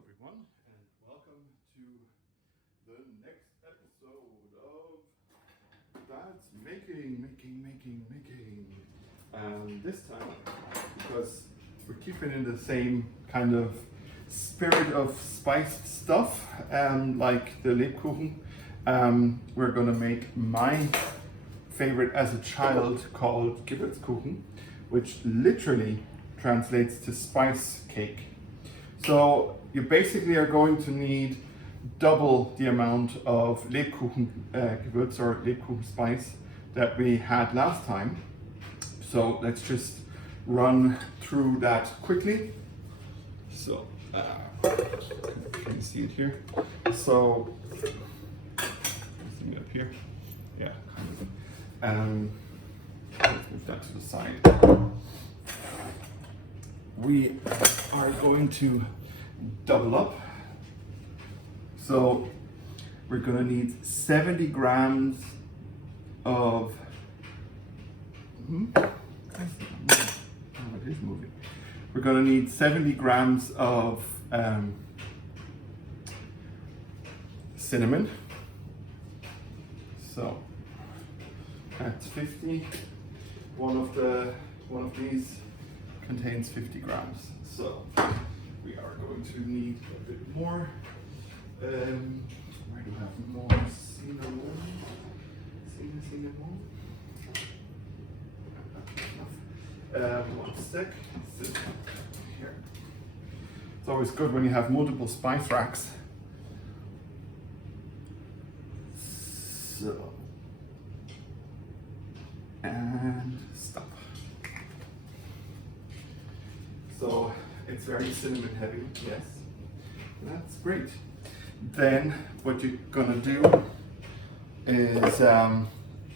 everyone, and welcome to the next episode of Dad's making. This time, because we're keeping in the same kind of spirit of spiced stuff, like the Lebkuchen, we're gonna make my favorite as a child called Gewürzkuchen, which literally translates to spice cake. So you basically are going to need double the amount of Lebkuchen Gewürz or Lebkuchen spice that we had last time. So let's just run through that quickly. So can you see it here? So see it up here? Yeah, kind of. Let's move that to the side. We are going to double up. So we're going to need 70 grams of it is moving. We're going to need 70 grams of cinnamon. So that's 50. One of these contains 50 grams. So we are going to need a bit more. Where do I have more cinnamon? Cinnamon. One sec. Here. It's always good when you have multiple spice racks. So, and stop. So it's very cinnamon heavy, yes. That's great. Then what you're gonna do is,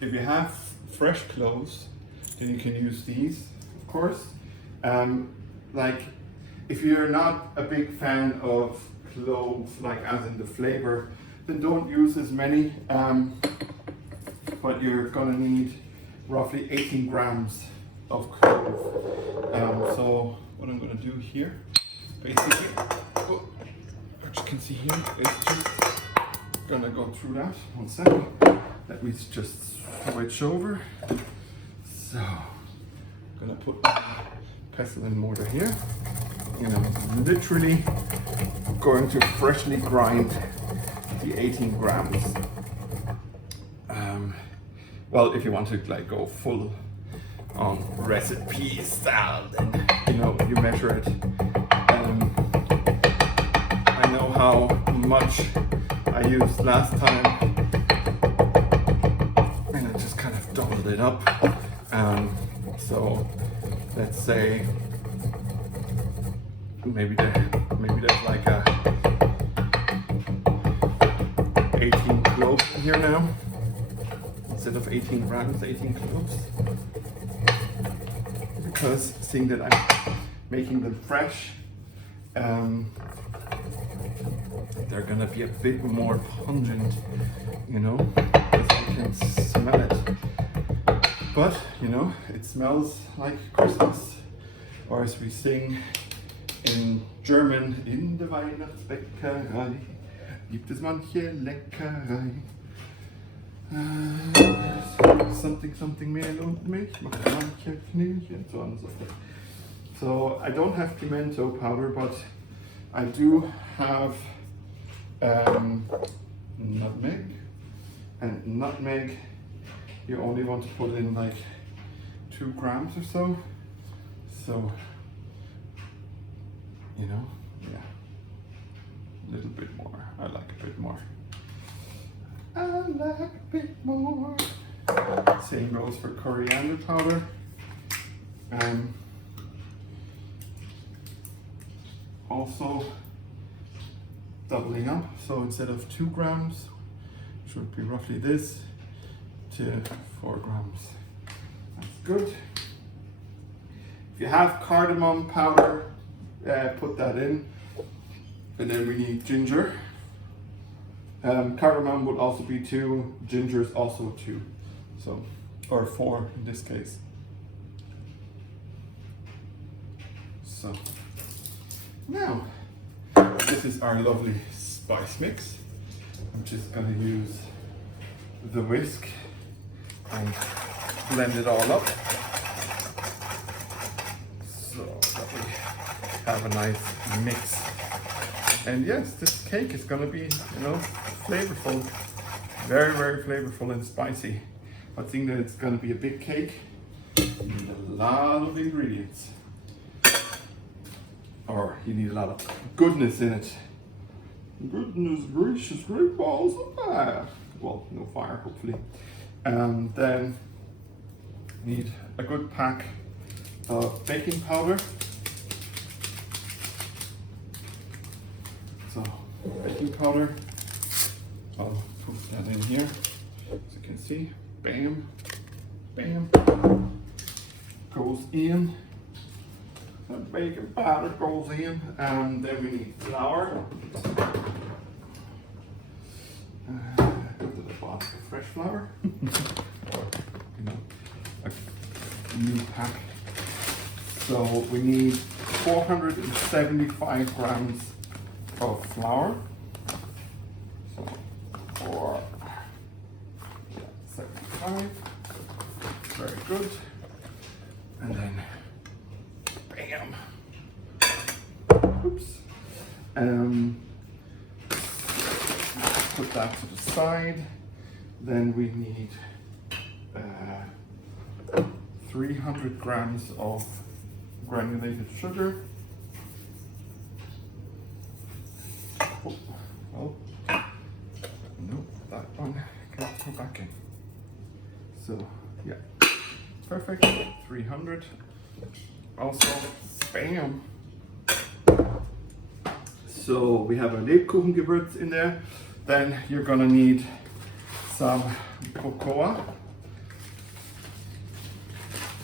if you have fresh cloves, then you can use these, of course. Like, if you're not a big fan of cloves, like as in the flavor, then don't use as many. But you're gonna need roughly 18 grams of clove. So what I'm gonna do here, basically, as you can see here, is just gonna go through that. One second. Let me just switch over. So, gonna put pestle and mortar here. And I'm literally going to freshly grind the 18 grams. Well, if you want to like go full on recipe style, then you measure it. I know how much I used last time, and I just kind of doubled it up. So let's say maybe there's like a 18 cloves here now. Instead of 18 grams, 18 cloves. Because seeing that I'm making them fresh, they're gonna be a bit more pungent, because I can smell it. But, it smells like Christmas. Or as we sing in German, in der Weihnachtsbäckerei gibt es manche Leckerei. Something Mehl und Milch macht manche Knilchen, so on and so forth. So I don't have pimento powder, but I do have nutmeg. And nutmeg, you only want to put in like 2 grams or so. So, yeah, a little bit more. I like a bit more. Same goes for coriander powder. Also doubling up, so instead of 2 grams, it should be roughly this to 4 grams. That's good. If you have cardamom powder, put that in. And then we need ginger. Cardamom would also be 2, ginger is also 2, so, or 4 in this case. So now, this this is our lovely spice mix. I'm just going to use the whisk and blend it all up so that we have a nice mix. And yes, this cake is going to be, you know, flavorful, very, very flavorful and spicy. But seeing that it's going to be a big cake, you need a lot of ingredients. Or you need a lot of goodness in it. Goodness gracious, great balls of fire. Well, no fire, hopefully. And then need a good pack of baking powder. So, baking powder, I'll put that in here, as you can see, bam, bam, goes in, the baking powder goes in, and then we need flour, go to the bottom of fresh flour, or, you know, a new pack. So we need 475 grams of flour, so 475, very good, and then bam, oops, put that to the side. Then we need 300 grams of granulated sugar. Oh, no, that one can't go back in. So, yeah, perfect, 300. Also, bam. So we have a Lebkuchengewürz in there. Then you're gonna need some cocoa.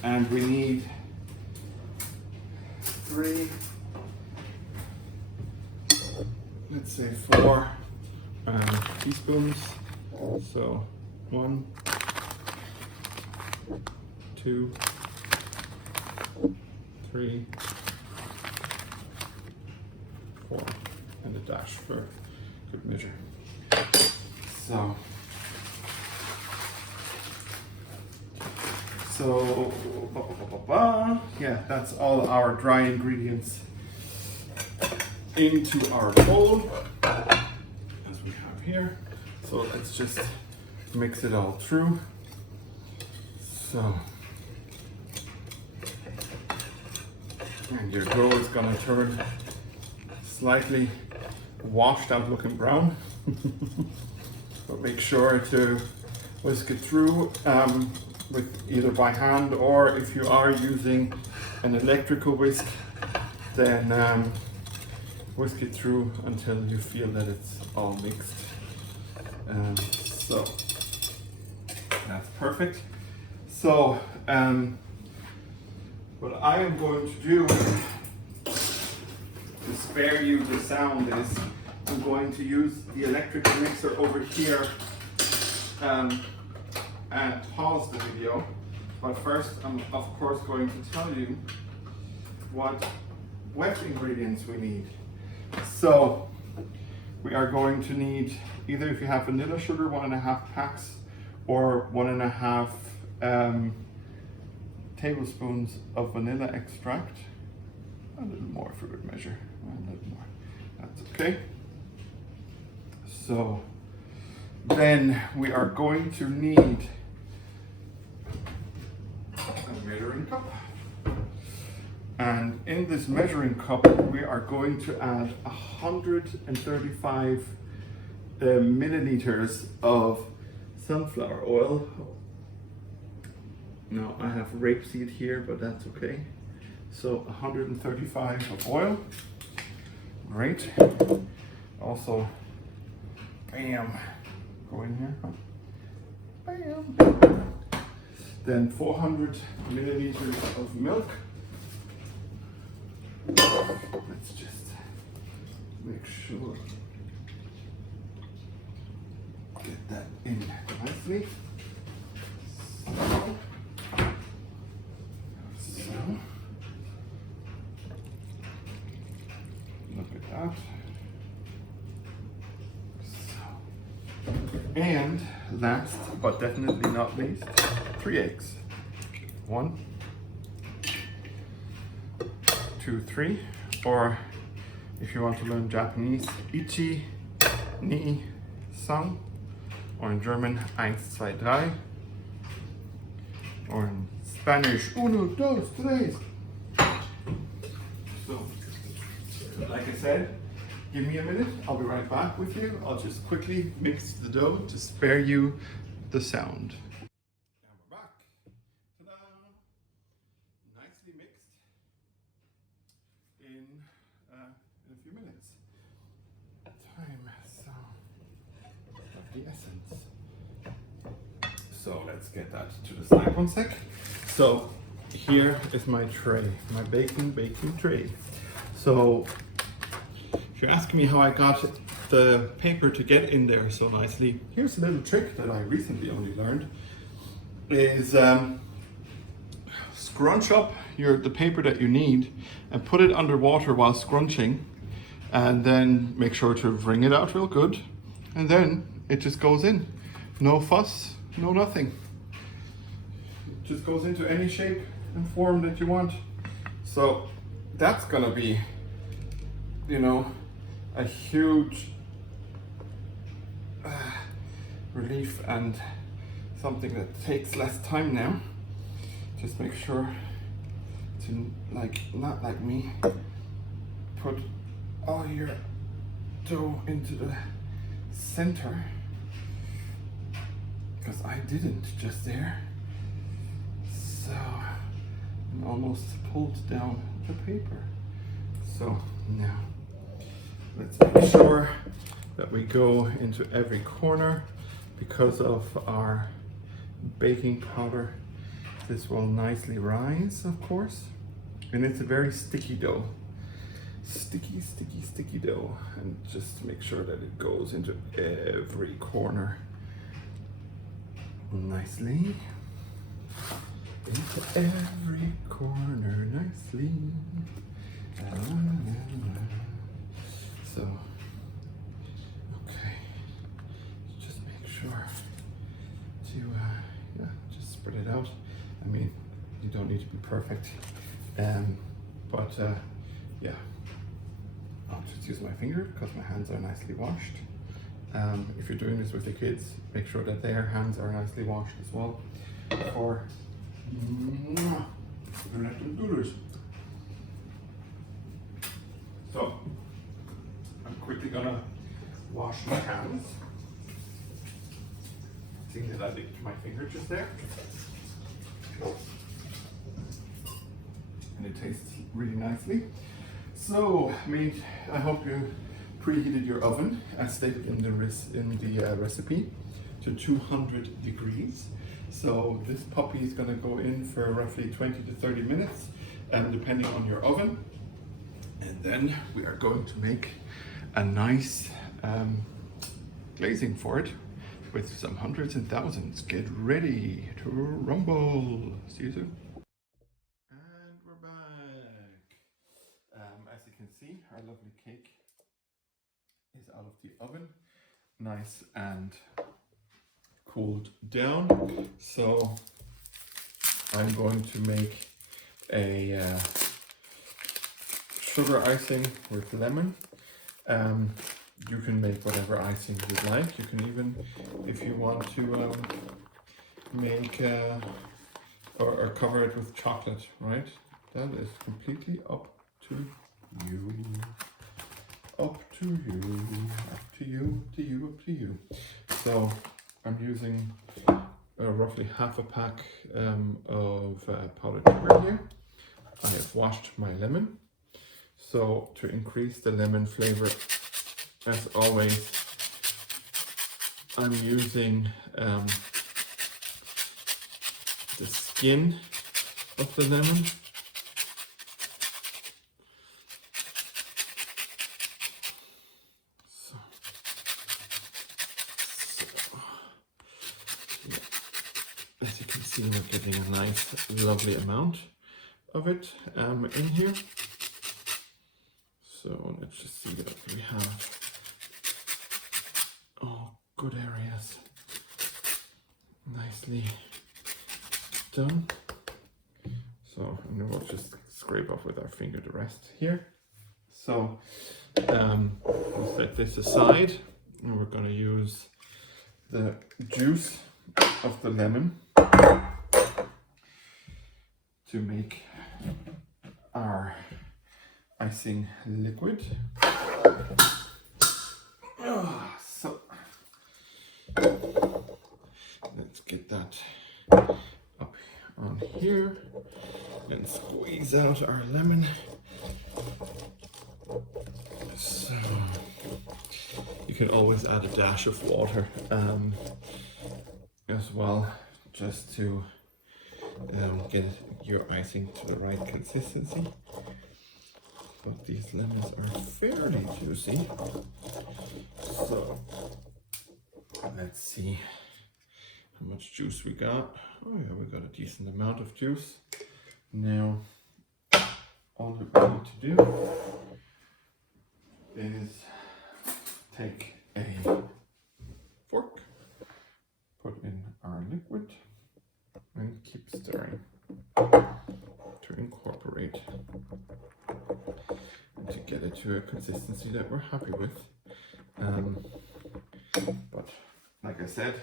And we need 3, let's say 4 teaspoons. So 1, 2, 3, 4, and a dash for good measure. So, yeah, that's all our dry ingredients into our bowl, as we have here. So let's just mix it all through. So, and your dough is gonna turn slightly washed out looking brown. But make sure to whisk it through with either by hand, or if you are using an electrical whisk, then whisk it through until you feel that it's all mixed. So that's perfect. So what I am going to do to spare you the sound is I'm going to use the electrical mixer over here and pause the video. But first I'm of course going to tell you what wet ingredients we need. So we are going to need, either if you have vanilla sugar, 1.5 packs, or 1.5 tablespoons of vanilla extract. A little more for good measure, a little more, that's okay. So then we are going to need a measuring cup. And in this measuring cup, we are going to add 135 milliliters of sunflower oil. Now I have rapeseed here, but that's okay. So 135 of oil, great. Also, bam, go in here, bam. Then 400 milliliters of milk. Let's just make sure, get that in nicely. So, look at that. And last but definitely not least, 3 eggs. 1, 2, 3, or if you want to learn Japanese, ichi, ni, san, or in German, eins, zwei, drei, or in Spanish, uno, dos, tres. So, like I said, give me a minute, I'll be right back with you. I'll just quickly mix the dough to spare you the sound. And we're back. Ta-da! Nicely mixed in a few minutes. Time so of the essence. So let's get that to the side one sec. So here is my tray, my baking tray. So if you're asking me how I got the paper to get in there so nicely, here's a little trick that I recently only learned, is scrunch up the paper that you need and put it under water while scrunching, and then make sure to wring it out real good, and then it just goes in. No fuss, no nothing. It just goes into any shape and form that you want. So that's gonna be, you know, a huge relief and something that takes less time now. Just make sure to, not like me, put all your dough into the center, because I didn't just there. So I almost pulled down the paper. So now let's make sure that we go into every corner. Because of our baking powder, this will nicely rise, of course. And it's a very sticky dough. Sticky, sticky, sticky dough. And just make sure that it goes into every corner nicely. Into every corner nicely. So, okay, just make sure to just spread it out. I mean, you don't need to be perfect, but yeah, I'll just use my finger because my hands are nicely washed. If you're doing this with your kids, make sure that their hands are nicely washed as well before you let them do this. So I'm quickly gonna wash my hands. See that I licked my finger just there? And it tastes really nicely. So, I hope you preheated your oven as stated in the recipe to 200 degrees. So this puppy is gonna go in for roughly 20 to 30 minutes, depending on your oven. And then we are going to make a nice glazing for it with some hundreds and thousands. Get ready to rumble. See you soon. And we're back. As you can see, our lovely cake is out of the oven, nice and cooled down. So I'm going to make a sugar icing with lemon. You can make whatever icing you'd like. You can even, if you want to make or cover it with chocolate, right? That is completely up to you. Up to you, up to you, up to you, up to you. So I'm using roughly half a pack of powdered sugar here. I have washed my lemon. So to increase the lemon flavor, as always, I'm using the skin of the lemon. So yeah. As you can see, we're getting a nice, lovely amount of it in here. So let's just see that we have. Oh good areas nicely done. So, and then we'll just scrape off with our finger the rest here. So we'll set this aside, and we're going to use the juice of the lemon to make our icing liquid. So let's get that up on here and squeeze out our lemon. So you can always add a dash of water as well, just to get your icing to the right consistency. But these lemons are fairly juicy, so let's see how much juice we got. Oh yeah, we got a decent amount of juice. Now all that we need to do is take a fork, put in our liquid, and keep stirring to incorporate and to get it to a consistency that we're happy with. But like I said,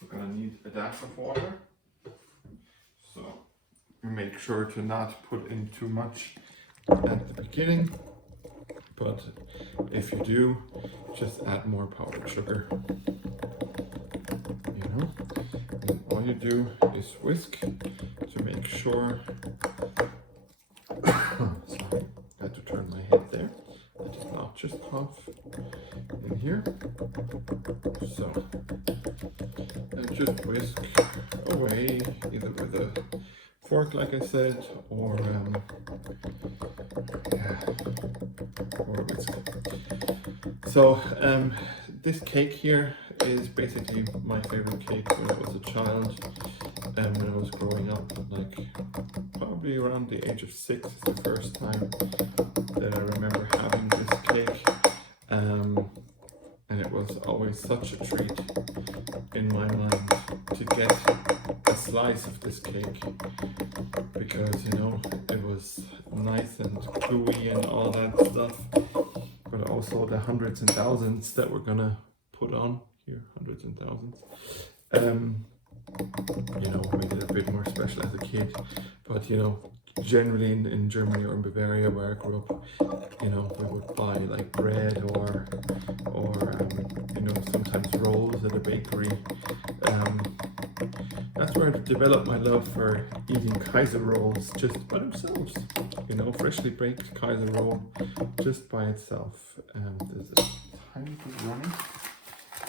we're gonna need a dash of water, so make sure to not put in too much at the beginning, but if you do, just add more powdered sugar, you know, and all you do is whisk to make sure sorry, I had to turn my head there, that is not just off in here. So, and just whisk away, either with a fork like I said, or a whisk. So this cake here is basically my favorite cake when I was a child, and when I was growing up, like probably around the age of 6 is the first time that I remember having this cake, and it was always such a treat in my mind to get a slice of this cake, because you know it was nice and gooey and all that stuff, but also the hundreds and thousands that we're gonna put on here, hundreds and thousands, you know, made it a bit more special as a kid. But you know, generally in Germany or in Bavaria where I grew up, you know, we would buy like bread or you know, sometimes rolls at a bakery. That's where I developed my love for eating Kaiser rolls just by themselves. You know, freshly baked Kaiser roll just by itself. And there's a tiny bit running,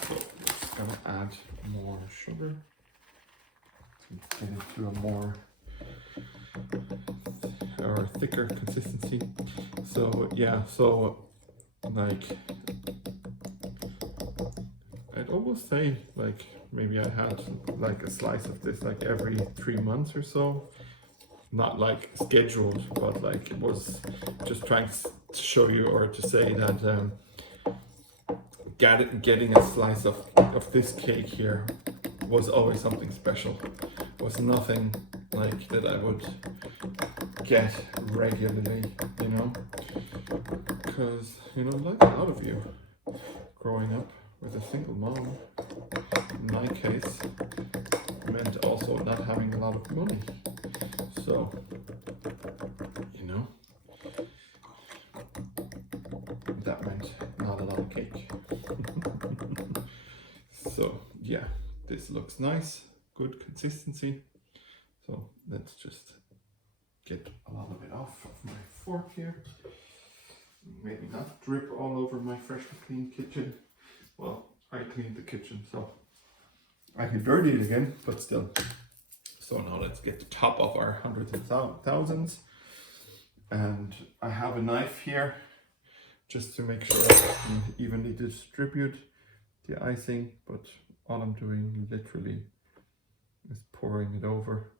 so we're just gonna add more sugar to get it to a more or thicker consistency. So yeah, so like I'd almost say like maybe I had like a slice of this like every 3 months or so. Not like scheduled, but like it was just trying to show you or to say that getting a slice of this cake here was always something special. Was nothing like that I would get regularly, you know, because you know, like a lot of you growing up with a single mom, in my case, meant also not having a lot of money. So, you know, that meant not a lot of cake. So yeah, this looks nice, good consistency. So let's just get a lot of it off of my fork here. Maybe not drip all over my freshly cleaned kitchen. Well, I cleaned the kitchen, so I can dirty it again, but still. So now let's get the top of our hundreds and thousands. And I have a knife here just to make sure I can evenly distribute the icing, but all I'm doing literally is pouring it over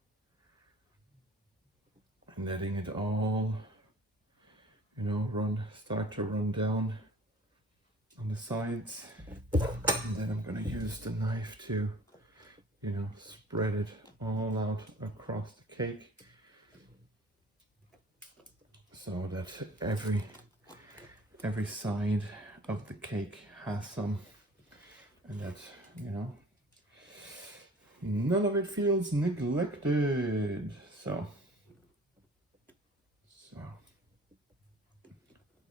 and letting it all, you know, start to run down on the sides, and then I'm gonna use the knife to, you know, spread it all out across the cake so that every side of the cake has some, and that, you know, none of it feels neglected. So a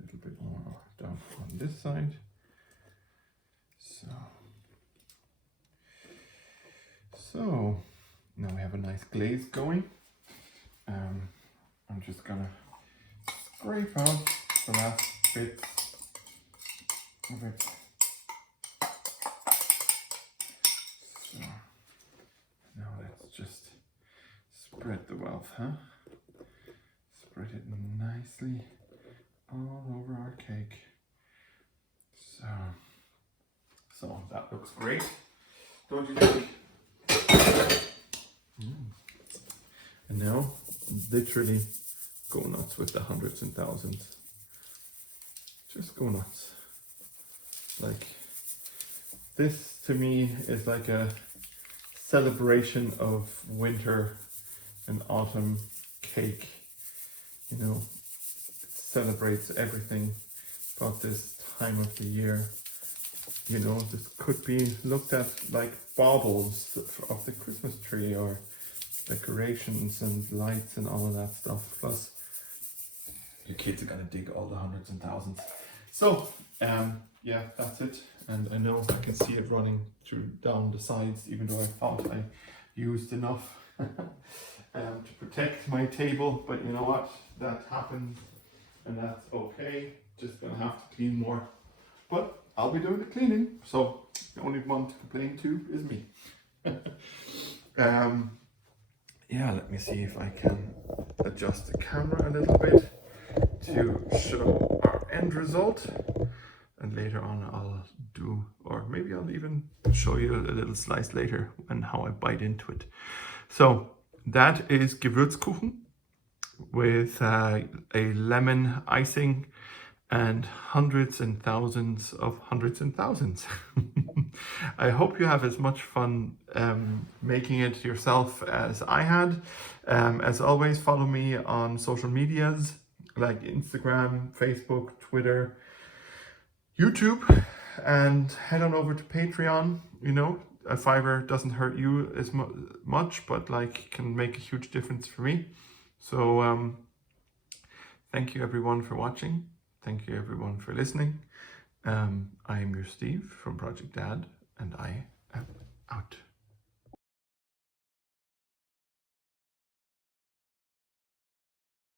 little bit more down on this side. So now we have a nice glaze going. I'm just gonna scrape out the last bits of it. So now let's just spread the wealth, huh? Spread it nicely all over our cake. So that looks great, don't you think? And now, literally go nuts with the hundreds and thousands. Just go nuts. Like, this to me is like a celebration of winter and autumn cake. You know, it celebrates everything about this time of the year. You know, this could be looked at like baubles of the Christmas tree, or decorations and lights and all of that stuff. Plus, your kids are gonna dig all the hundreds and thousands. So, yeah, that's it. And I know I can see it running down the sides, even though I thought I used enough to protect my table. But you know what? That happens, and that's okay. Just gonna have to clean more. But I'll be doing the cleaning, so the only one to complain to is me. Yeah, let me see if I can adjust the camera a little bit to show our end result. And later on I'll do, or maybe I'll even show you a little slice later and how I bite into it. So that is Gewürzkuchen with a lemon icing and hundreds and thousands of hundreds and thousands. I hope you have as much fun making it yourself as I had. As always, follow me on social medias like Instagram, Facebook, Twitter, YouTube, and head on over to Patreon. You know, a $5 doesn't hurt you as much, but like can make a huge difference for me. So thank you everyone for watching. Thank you everyone for listening. I am your Steve from Project D.A.D, and I am out.